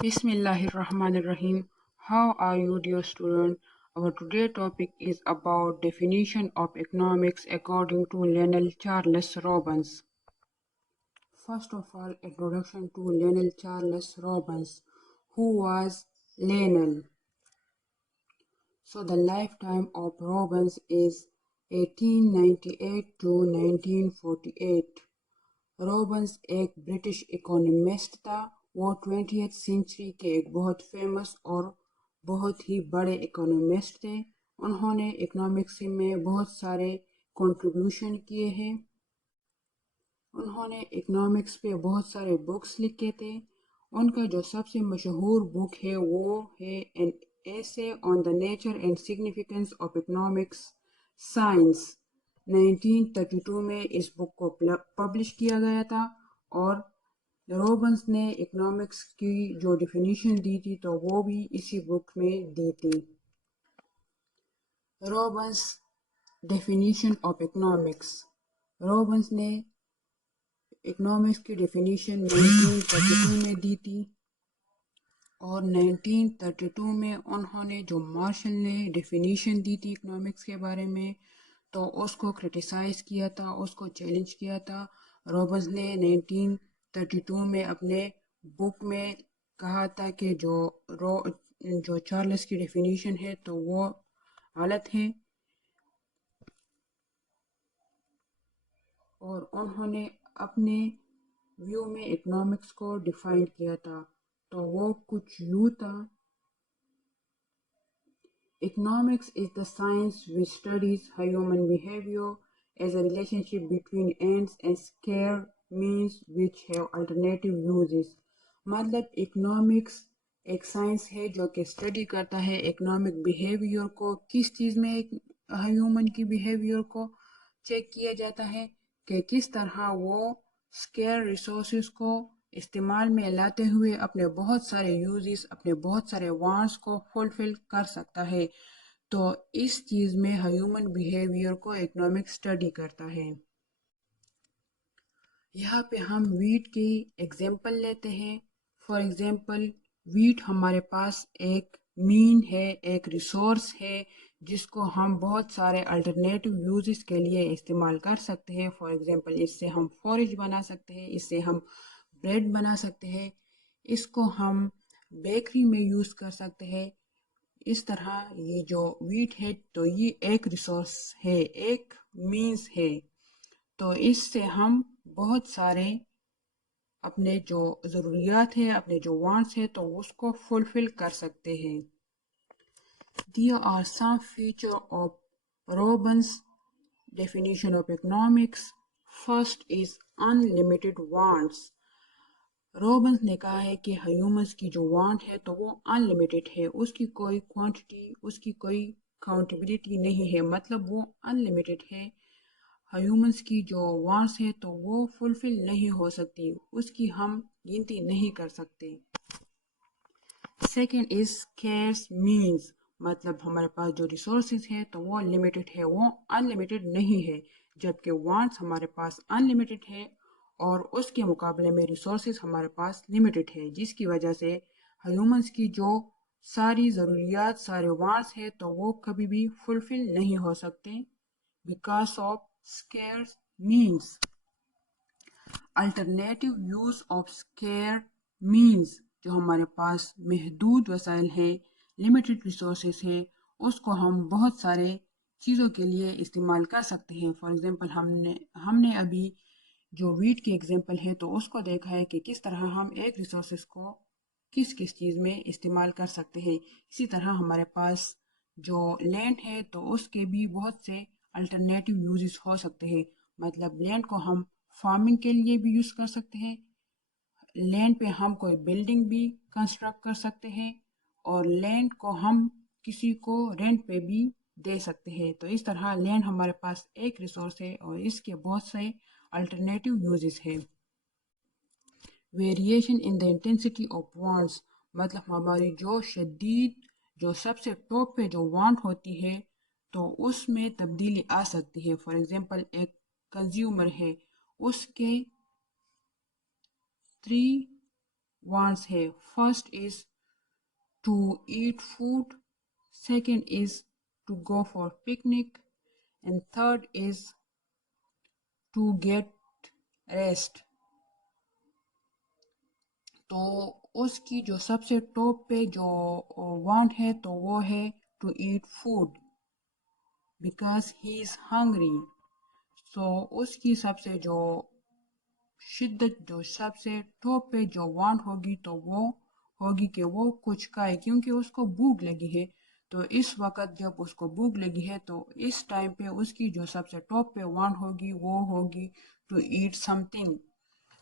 Bismillahirrahmanirrahim. How are you, dear student? Our today topic is about definition of economics according to Lionel Charles Robbins. First of all, introduction to Lionel Charles Robbins. Who was Lionel? So the lifetime of Robbins is 1898 to 1948. रॉबन्स एक British economist था। वो 20th century के एक बहुत famous और बहुत ही बड़े economist थे। उन्होंने इकोनॉमिक्स में बहुत सारे कंट्रीब्यूशन किए हैं। उन्होंने इकोनॉमिक्स पे बहुत सारे बुक्स लिखे थे। उनका जो सबसे मशहूर बुक है वो है an essay on the nature and significance of economics science. 1932 में इस बुक को पब्लिश किया गया था और रॉबन्स ने इकोनॉमिक्स की जो डिफिनीशन दी थी तो वो भी इसी बुक में दी थी। रॉबन्स डेफिनीशन ऑफ इकोनॉमिक्स। रॉबन्स ने इकोनॉमिक्स की डेफिनीशन 1932 में दी थी और 1932 में उन्होंने जो मार्शल ने डेफिनीशन दी थी इकोनॉमिक्स के बारे में तो उसको क्रिटिसाइज़ किया था, उसको चैलेंज किया था। रॉबन्स ने 1932 में अपने बुक में कहा था कि जो चार्ल्स की डेफिनीशन है तो वो गलत है और उन्होंने अपने व्यू में इकोनॉमिक्स को डिफाइन किया था। तो वो कुछ यूँ था, economics is the science which studies how human behavior as a relationship between ends and scarce means which have alternative uses। मतलब इकोनॉमिक्स एक साइंस है जो कि स्टडी करता है इकोनॉमिक बिहेवियर को। किस चीज़ में ह्यूमन की बिहेवियर को चेक किया जाता है कि किस तरह वो स्केयर रिसोर्सेज को इस्तेमाल में लाते हुए अपने बहुत सारे यूजेस, अपने बहुत सारे वांट्स को फुलफिल कर सकता है। तो इस चीज़ में ह्यूमन बिहेवियर को इकोनॉमिक स्टडी करता है। यहाँ पे हम वीट की एग्जांपल लेते हैं। फॉर एग्जांपल वीट हमारे पास एक मीन है, एक रिसोर्स है जिसको हम बहुत सारे अल्टरनेटिव यूजेस के लिए इस्तेमाल कर सकते हैं। फॉर एग्जांपल इससे हम फॉरेज बना सकते हैं, इससे हम ब्रेड बना सकते हैं, इसको हम बेकरी में यूज़ कर सकते हैं। इस तरह ये जो वीट है तो ये एक रिसोर्स है, एक मीन्स है। तो इससे हम बहुत सारे अपने जो ज़रूरियात है, अपने जो वांट्स है तो उसको फुलफिल कर सकते हैं। There are some features of Robbins' definition of economics. First is unlimited wants. रॉबन्स ने कहा है कि ह्यूमंस की जो वांट है तो वो अनलिमिटेड है, उसकी कोई क्वांटिटी, उसकी कोई काउंटेबिलिटी नहीं है, मतलब वो अनलिमिटेड है। ह्यूमंस की जो वांट्स है तो वो फुलफिल नहीं हो सकती, उसकी हम गिनती नहीं कर सकते। सेकेंड इज स्कैर्स मीन्स, मतलब हमारे पास जो रिसोर्सेज है तो वो लिमिटेड है, वो अनलिमिटेड नहीं है। जबकि वांट्स हमारे पास अनलिमिटेड है और उसके मुकाबले में रिसोर्सेज हमारे पास लिमिटेड है, जिसकी वजह से ह्यूमंस की जो सारी ज़रूरियात, सारे वांट्स है तो वो कभी भी फुलफिल नहीं हो सकते because of scarce means. Alternative use of square means, जो हमारे पास महदूद वसाइल हैं, लिमिटेड रिसोर्सेज हैं, उसको हम बहुत सारे चीज़ों के लिए इस्तेमाल कर सकते हैं। फॉर एग्ज़ाम्पल हमने अभी जो वीट की एग्जांपल है तो उसको देखा है कि किस तरह हम एक रिसोर्सेज को किस किस चीज़ में इस्तेमाल कर सकते हैं। इसी तरह हमारे पास जो लैंड है तो उसके भी बहुत से अल्टरनेटिव यूजेस हो सकते हैं। मतलब लैंड को हम फार्मिंग के लिए भी यूज़ कर सकते हैं, लैंड पे हम कोई बिल्डिंग भी कंस्ट्रक्ट कर सकते हैं और लैंड को हम किसी को रेंट पे भी दे सकते हैं। तो इस तरह लैंड हमारे पास एक रिसोर्स है और इसके बहुत से अल्टरनेटिव यूजेस है। Variation in the intensity of wants, मतलब हमारी जो शदीद, जो सबसे टॉप पे जो वांट होती है तो उसमें तब्दीली आ सकती है। फॉर एग्जांपल एक कंज्यूमर है, उसके 3 wants है. First is to eat food, second is to go for picnic, and third is to get rest. तो उसकी जो सबसे टॉप पे जो वांट है तो वो है to eat food because he is hungry. So उसकी सबसे जो शिद्दत जो सबसे टॉप पे जो वांट होगी तो वो होगी कि वो कुछ खाए क्योंकि उसको भूख लगी है. तो इस वक्त जब उसको भूख लगी है तो इस टाइम पे उसकी जो सबसे टॉप पे वांट होगी वो होगी टू ईट समथिंग.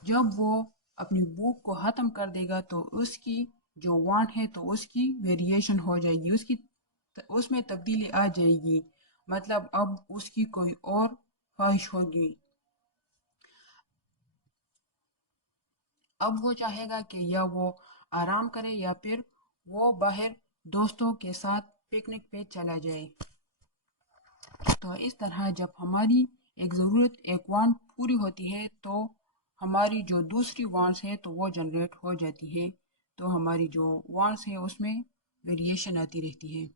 जब वो अपनी भूख को ख़त्म कर देगा तो उसकी जो वांट है तो उसकी वेरिएशन हो जाएगी, उसमें तब्दीली आ जाएगी. मतलब अब उसकी कोई और ख्वाहिश होगी. अब वो चाहेगा कि या वो आराम करे या फिर वो बाहर दोस्तों के साथ पिकनिक पे चला जाए. तो इस तरह जब हमारी एक ज़रूरत एक वांट पूरी होती है तो हमारी जो दूसरी वांट्स है तो वो जनरेट हो जाती है. तो हमारी जो वांट्स है उसमें वेरिएशन आती रहती है.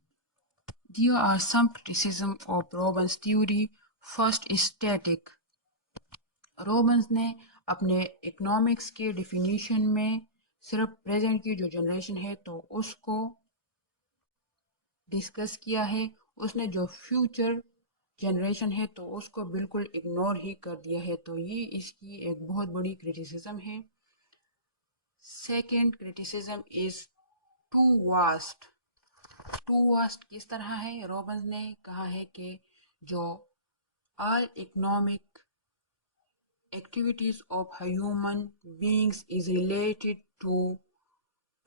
There are some criticism of Robbins' theory. First is static. Robins ने अपने इकोनॉमिक्स के डिफिनीशन में सिर्फ प्रेजेंट की जो जनरेशन है तो उसको डिस्कस किया है. उसने जो फ्यूचर जनरेशन है तो उसको बिल्कुल इग्नोर ही कर दिया है. तो ये इसकी एक बहुत बड़ी क्रिटिसिज्म है. Second criticism is too vast. Too vast किस तरह है? रॉबिन्स ने कहा है कि जो all economic activities of human beings is related to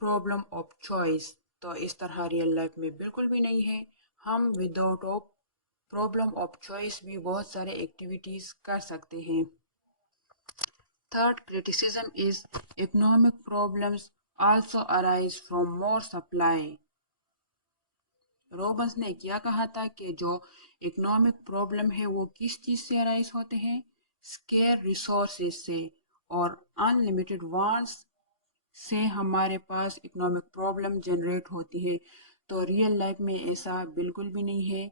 problem of choice. तो इस तरह रियल लाइफ में बिल्कुल भी नहीं है. हम without of problem of choice भी बहुत सारे एक्टिविटीज कर सकते हैं. Third criticism is economic problems also arise from more supply. Robins ने क्या कहा था कि जो इकोनॉमिक प्रॉब्लम है वो किस चीज़ से अराइज होते हैं? स्केयर रिसोर्सेज से. और अनलिमिटेड वांट्स से हमारे पास इकोनॉमिक प्रॉब्लम जनरेट होती है. तो रियल लाइफ में ऐसा बिल्कुल भी नहीं है.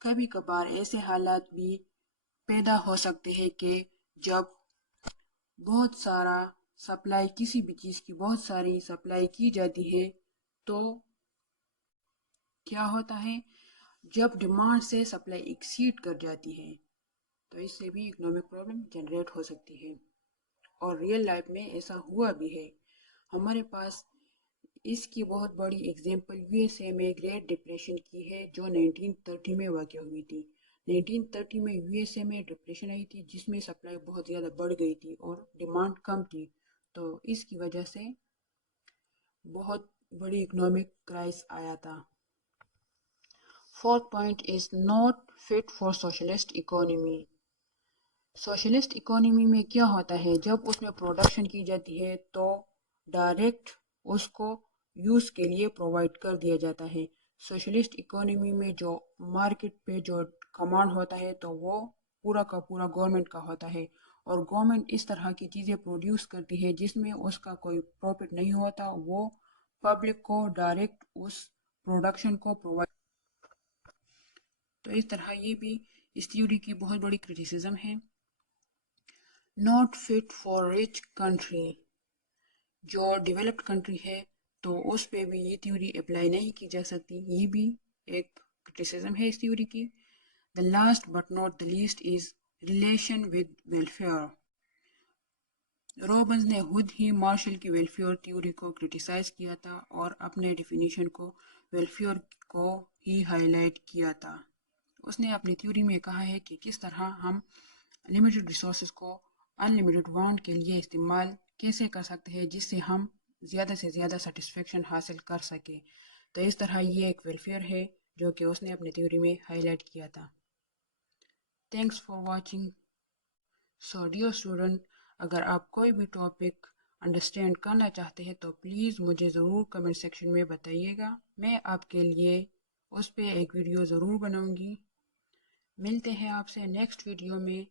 कभी कभार ऐसे हालात भी पैदा हो सकते हैं कि जब बहुत सारा सप्लाई किसी भी चीज़ की बहुत सारी सप्लाई की जाती है तो क्या होता है, जब डिमांड से सप्लाई एक्सीड कर जाती है तो इससे भी इकोनॉमिक प्रॉब्लम जनरेट हो सकती है. और रियल लाइफ में ऐसा हुआ भी है. हमारे पास इसकी बहुत बड़ी एग्जांपल यूएसए में ग्रेट डिप्रेशन की है जो 1930 में वाक़या हुई थी. 1930 में यूएसए में डिप्रेशन आई थी जिसमें सप्लाई बहुत ज़्यादा बढ़ गई थी और डिमांड कम थी. तो इसकी वजह से बहुत बड़ी इकोनॉमिक क्राइसिस आया था. Fourth point is not fit for socialist economy. Socialist economy में क्या होता है, जब उसमें प्रोडक्शन की जाती है तो डायरेक्ट उसको यूज़ के लिए प्रोवाइड कर दिया जाता है. सोशलिस्ट इकोनॉमी में जो मार्केट पे जो कमांड होता है तो वो पूरा का पूरा गवर्नमेंट का होता है और गवर्नमेंट इस तरह की चीज़ें प्रोड्यूस करती है जिसमें उसका कोई प्रॉफिट नहीं होता. वो पब्लिक को डायरेक्ट उस प्रोडक्शन को प्रोवाइड. तो इस तरह ये भी इस थ्योरी की बहुत बड़ी क्रिटिसिज्म है. Not fit for rich country. जो डेवलप्ड कंट्री है तो उस पे भी ये थ्योरी अप्लाई नहीं की जा सकती. ये भी एक क्रिटिसिज्म है इस थ्योरी की. The last but not the least is relation with welfare. Robins ने खुद ही मार्शल की वेलफेयर थ्योरी को क्रिटिसाइज किया था और अपने डेफिनेशन को वेलफेयर को ही हाईलाइट किया था. उसने अपनी थ्योरी में कहा है कि किस तरह हम लिमिटेड रिसोर्सेज को अनलिमिटेड वांट के लिए इस्तेमाल कैसे कर सकते हैं जिससे हम ज़्यादा से ज़्यादा सेटिस्फेक्शन हासिल कर सके. तो इस तरह ये एक वेलफेयर है जो कि उसने अपनी थ्योरी में हाईलाइट किया था. Thanks for watching. So dear student, अगर आप कोई भी टॉपिक अंडरस्टैंड करना चाहते हैं तो प्लीज़ मुझे ज़रूर कमेंट सेक्शन में बताइएगा. मैं आपके लिए उस पर एक वीडियो ज़रूर बनाऊंगी. मिलते हैं आपसे नेक्स्ट वीडियो में.